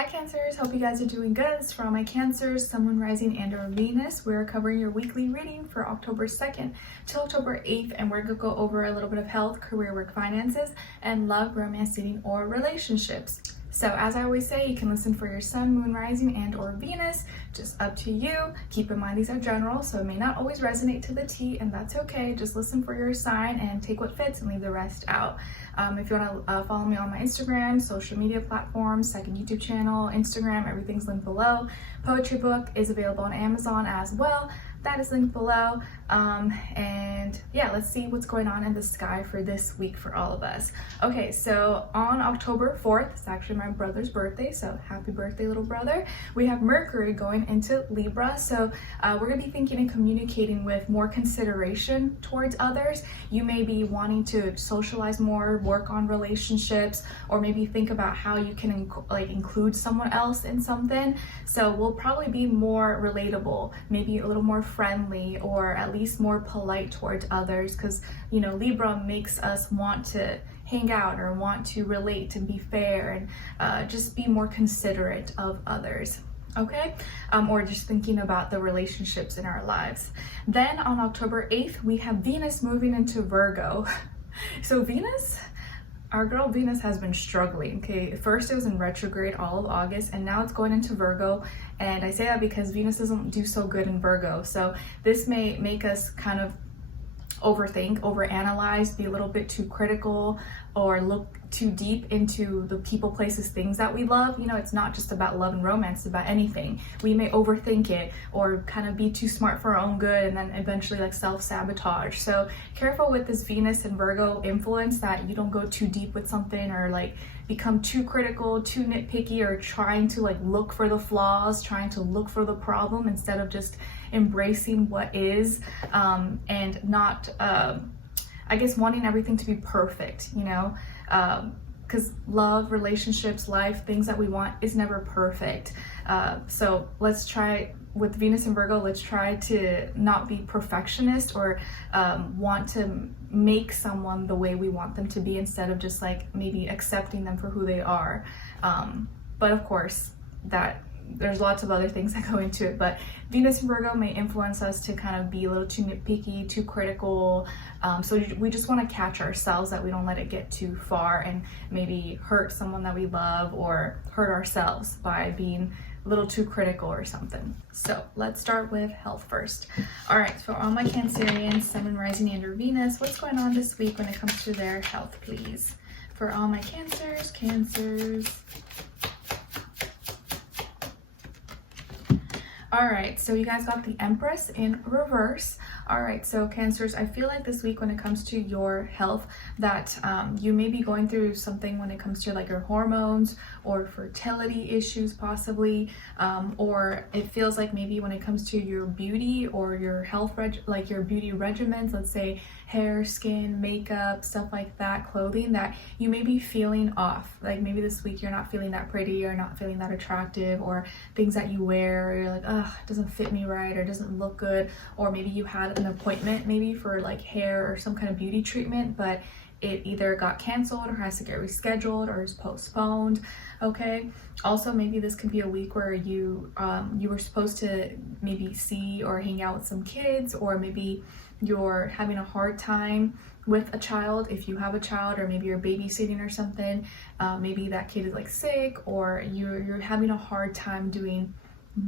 Hi Cancers, hope you guys are doing good. It's for all my Cancers, Sun, Moon, Rising, and or Venus. We're covering your weekly reading for October 2nd to October 8th, and we're going to go over a little bit of health, career, work, finances, and love, romance, dating, or relationships. So as I always say, you can listen for your Sun, Moon, Rising, and or Venus, just up to you. Keep in mind these are general, so it may not always resonate to the T, and that's okay. Just listen for your sign and take what fits and leave the rest out. If you want to follow me on my Instagram, social media platforms, second YouTube channel, Instagram, everything's linked below. Poetry book is available on Amazon as well. That is linked below. And yeah, let's see what's going on in the sky for this week for all of us. Okay, so on October 4th, it's actually my brother's birthday, so happy birthday, little brother. We have Mercury going into Libra, so we're gonna be thinking and communicating with more consideration towards others. You may be wanting to socialize more, work on relationships, or maybe think about how you can include someone else in something. So we'll probably be more relatable, maybe a little more friendly, or at least more polite towards others, because you know Libra makes us want to hang out or want to relate and be fair and just be more considerate of others. Okay, or just thinking about the relationships in our lives. Then on October 8th, we have Venus moving into Virgo. So Venus, our girl Venus has been struggling. Okay, first it was in retrograde all of August, and now it's going into Virgo. And I say that because Venus doesn't do so good in Virgo. So this may make us kind of overthink, overanalyze, be a little bit too critical, or look too deep into the people, places, things that we love. You know, it's not just about love and romance, it's about anything. We may overthink it or kind of be too smart for our own good and then eventually like self-sabotage. So careful with this Venus and Virgo influence, that you don't go too deep with something or like become too critical, too nitpicky, or trying to like look for the flaws, trying to look for the problem instead of just embracing what is, and not I guess wanting everything to be perfect, you know, because love, relationships, life, things that we want is never perfect. So let's try with Venus and Virgo, let's try to not be perfectionist or want to make someone the way we want them to be, instead of just like maybe accepting them for who they are. But of course, that there's lots of other things that go into it, but Venus and Virgo may influence us to kind of be a little too nitpicky, too critical. So we just want to catch ourselves that we don't let it get too far and maybe hurt someone that we love or hurt ourselves by being a little too critical or something. So let's start with health first. All right, so all my Cancerians, Sun and Rising and or Venus, what's going on this week when it comes to their health, please? For all my Cancers. All right, so you guys got the Empress in reverse. All right, so Cancers, I feel like this week when it comes to your health that you may be going through something when it comes to like your hormones or fertility issues possibly, or it feels like maybe when it comes to your beauty or your health, like your beauty regimens, let's say hair, skin, makeup, stuff like that, clothing, that you may be feeling off. Like maybe this week you're not feeling that pretty, you're not feeling that attractive, or things that you wear, you're like, ugh, it doesn't fit me right or doesn't look good, or maybe you had an appointment maybe for like hair or some kind of beauty treatment, but it either got canceled or has to get rescheduled or is postponed. Okay, also maybe this could be a week where you were supposed to maybe see or hang out with some kids, or maybe you're having a hard time with a child if you have a child, or maybe you're babysitting or something. Maybe that kid is like sick, or you're having a hard time doing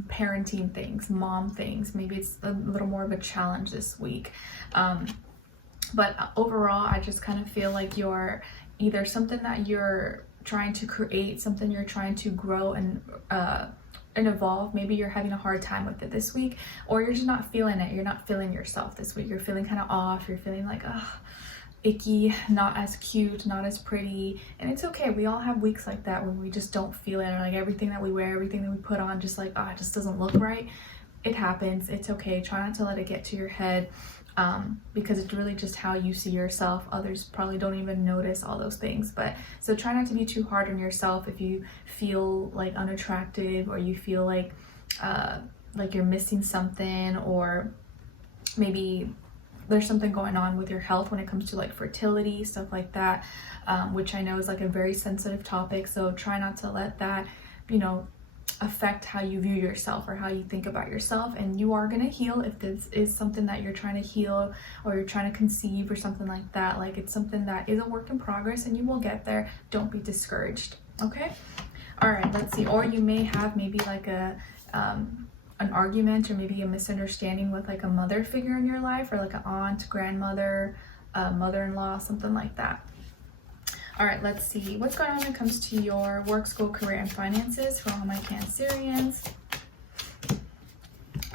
parenting things, mom things. Maybe it's a little more of a challenge this week. But overall, I just kind of feel like you're either something that you're trying to create, something you're trying to grow and evolve. Maybe you're having a hard time with it this week, or you're just not feeling it. You're not feeling yourself this week. You're feeling kind of off. You're feeling like, ugh, icky, not as cute, not as pretty. And it's okay. We all have weeks like that when we just don't feel it, or like everything that we wear, everything that we put on, just like, oh, it just doesn't look right. It happens. It's okay. Try not to let it get to your head, because it's really just how you see yourself. Others probably don't even notice all those things. But so try not to be too hard on yourself if you feel like unattractive, or you feel like you're missing something, or maybe there's something going on with your health when it comes to like fertility, stuff like that, which I know is like a very sensitive topic. So try not to let that affect how you view yourself or how you think about yourself. And you are going to heal if this is something that you're trying to heal or you're trying to conceive or something like that. Like, it's something that is a work in progress and you will get there. Don't be discouraged. Okay. All right, let's see. Or you may have maybe like an argument or maybe a misunderstanding with like a mother figure in your life, or like an aunt, grandmother, mother-in-law, something like that. All right, let's see what's going on when it comes to your work, school, career, and finances for all my Cancerians.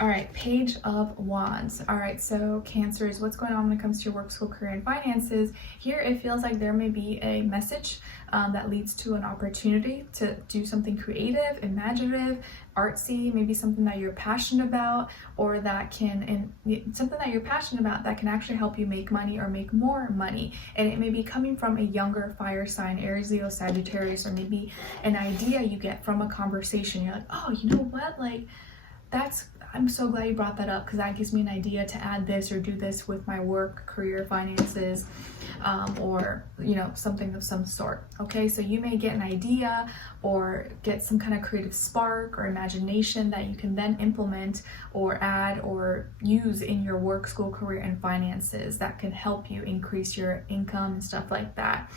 All right, Page of Wands. All right, so Cancers, what's going on when it comes to your work, school, career, and finances? Here, it feels like there may be a message that leads to an opportunity to do something creative, imaginative, artsy, maybe something that you're passionate about, or that can, something that you're passionate about that can actually help you make money or make more money. And it may be coming from a younger fire sign, Aries, Leo, Sagittarius, or maybe an idea you get from a conversation. You're like, oh, you know what? Like, I'm so glad you brought that up, because that gives me an idea to add this or do this with my work, career, finances, or something of some sort. Okay, so you may get an idea or get some kind of creative spark or imagination that you can then implement or add or use in your work, school, career, and finances that can help you increase your income and stuff like that.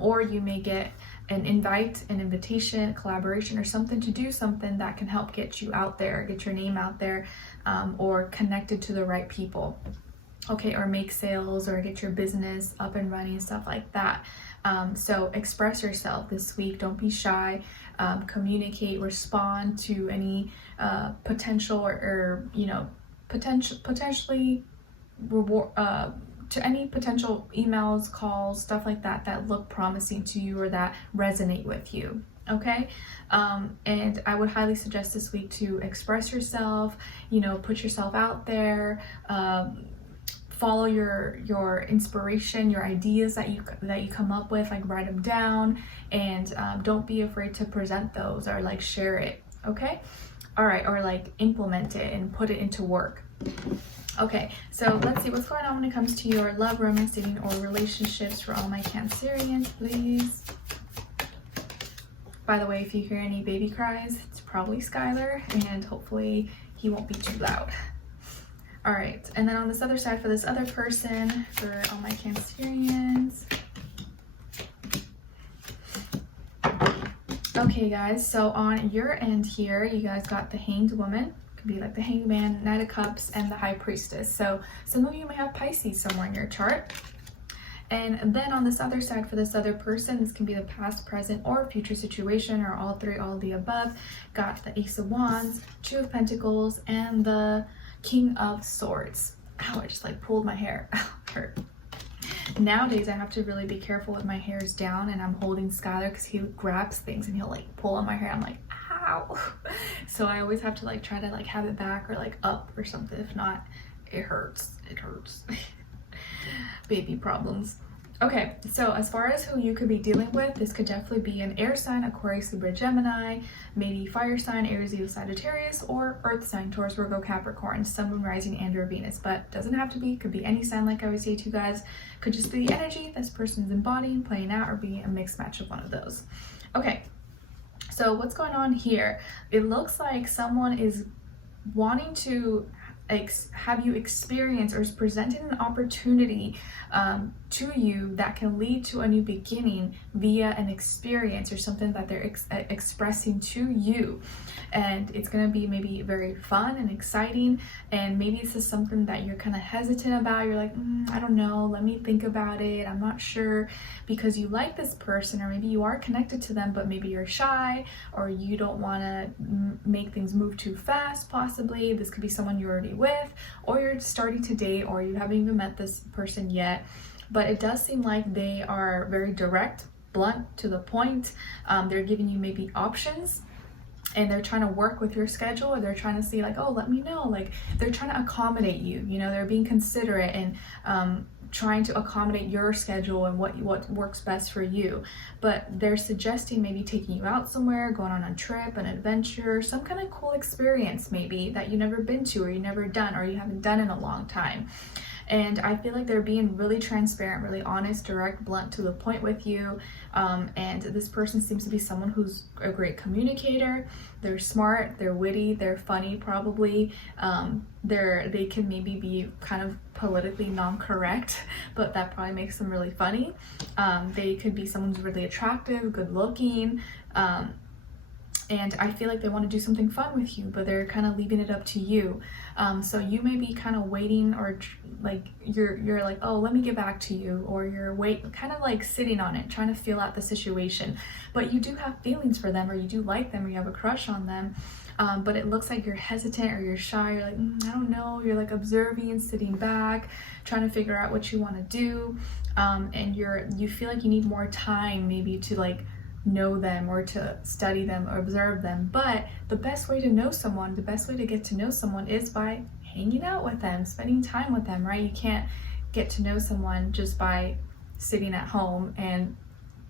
Or you may get an invite, an invitation, collaboration, or something to do something that can help get you out there, get your name out there, or connected to the right people. Okay, or make sales or get your business up and running and stuff like that. So express yourself this week. Don't be shy. Communicate, respond to any potential or potentially reward, to any potential emails, calls, stuff like that that look promising to you or that resonate with you. Okay, and I would highly suggest this week to express yourself, put yourself out there, follow your inspiration, your ideas that you come up with, like write them down, and don't be afraid to present those or like share it. Okay, all right, or like implement it and put it into work. Okay, so let's see what's going on when it comes to your love, romance, dating, or relationships for all my Cancerians, please. By the way, if you hear any baby cries, it's probably Skylar, and hopefully he won't be too loud. All right, and then on this other side for this other person, for all my Cancerians. Okay, guys, so on your end here, you guys got the Hanged Woman. Be like the Hangman, Knight of Cups, and the High Priestess. So some of you may have Pisces somewhere in your chart. And then on this other side for this other person, this can be the past, present, or future situation, or all three, all of the above. Got the Ace of Wands, Two of Pentacles, and the King of Swords. Ow, I just like pulled my hair. Hurt. Nowadays, I have to really be careful with my hairs down, and I'm holding Skylar because he grabs things and he'll like pull on my hair. I'm like, ow. So I always have to like try to like have it back or like up or something. If not, it hurts. It hurts. Baby problems. Okay, so as far as who you could be dealing with, this could definitely be an air sign, Aquarius, Libra, Gemini, maybe fire sign, Aries, Leo, Sagittarius, or earth sign, Taurus, Virgo, Capricorn, Sun, Moon, Rising, and or Venus. But doesn't have to be, could be any sign, like I always say to you guys. Could just be the energy this person's embodying, playing out, or be a mixed match of one of those. Okay, so what's going on here? It looks like someone is wanting to have you experience or is presenting an opportunity to you that can lead to a new beginning via an experience or something that they're expressing to you. And it's going to be maybe very fun and exciting, and maybe this is something that you're kind of hesitant about. You're like, I don't know, let me think about it, I'm not sure, because you like this person, or maybe you are connected to them, but maybe you're shy, or you don't want to make things move too fast. Possibly this could be someone you're already with, or you're starting to date, or you haven't even met this person yet. But it does seem like they are very direct, blunt, to the point. They're giving you maybe options, and they're trying to work with your schedule, or they're trying to see like, oh, let me know. Like, they're trying to accommodate you, they're being considerate and trying to accommodate your schedule and what works best for you. But they're suggesting maybe taking you out somewhere, going on a trip, an adventure, some kind of cool experience maybe that you've never been to, or you never done, or you haven't done in a long time. And I feel like they're being really transparent, really honest, direct, blunt, to the point with you. And this person seems to be someone who's a great communicator. They're smart, they're witty, they're funny probably. They can maybe be kind of politically non-correct, but that probably makes them really funny. They could be someone who's really attractive, good looking, and I feel like they want to do something fun with you, but they're kind of leaving it up to you. So you may be kind of waiting, or like you're like, oh, let me get back to you, or you're kind of like sitting on it, trying to feel out the situation. But you do have feelings for them, or you do like them, or you have a crush on them. But it looks like you're hesitant, or you're shy. You're like, I don't know. You're like observing, sitting back, trying to figure out what you want to do. And you feel like you need more time, maybe, to like know them, or to study them, or observe them. But the best way to know someone, the best way to get to know someone, is by hanging out with them, spending time with them, right? You can't get to know someone just by sitting at home and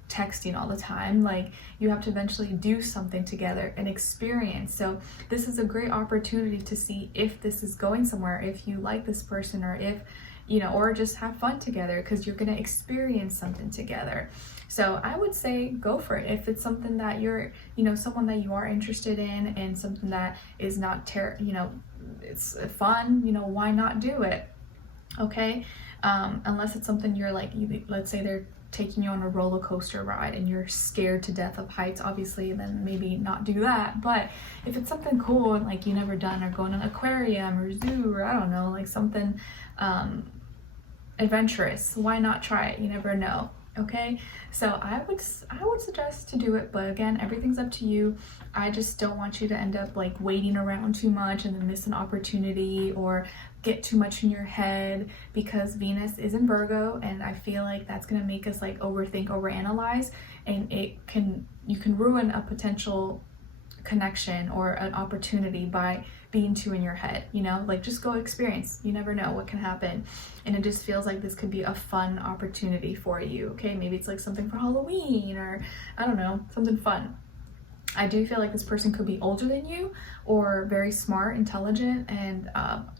texting all the time. Like, you have to eventually do something together, and experience. So this is a great opportunity to see if this is going somewhere, if you like this person, or if or just have fun together, because you're going to experience something together. So I would say go for it. If it's something that you're, someone that you are interested in, and something that is not it's fun, why not do it? Okay. Unless it's something you're like, let's say they're taking you on a roller coaster ride and you're scared to death of heights, obviously, then maybe not do that. But if it's something cool and like you never done, or going to an aquarium or zoo, or I don't know, like something adventurous, why not try it? You never know. Okay, so I would suggest to do it, but again, everything's up to you. I just don't want you to end up like waiting around too much and then miss an opportunity, or get too much in your head, because Venus is in Virgo, and I feel like that's going to make us like overthink, overanalyze, and you can ruin a potential connection or an opportunity by being too in your head. Like, just go experience. You never know what can happen, and it just feels like this could be a fun opportunity for you. Okay, maybe it's like something for Halloween, or I don't know, something fun. I do feel like this person could be older than you, or very smart, intelligent, and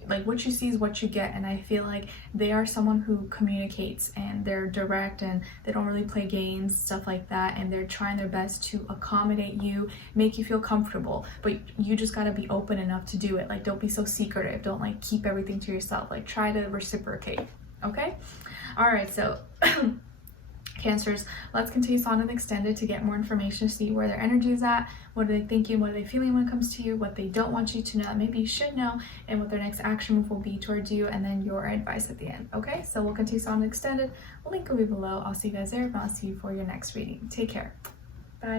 like what you see is what you get. And I feel like they are someone who communicates, and they're direct, and they don't really play games, stuff like that. And they're trying their best to accommodate you, make you feel comfortable. But you just got to be open enough to do it. Like, don't be so secretive. Don't like keep everything to yourself. Like, try to reciprocate. Okay? All right, so Cancers, let's continue on and extended to get more information, to see where their energy is at, what are they thinking, what are they feeling when it comes to you, what they don't want you to know that maybe you should know, and what their next action move will be towards you, and then your advice at the end. Okay, so we'll continue on and extended. Link will be below. I'll see you guys there, and I'll see you for your next reading. Take care.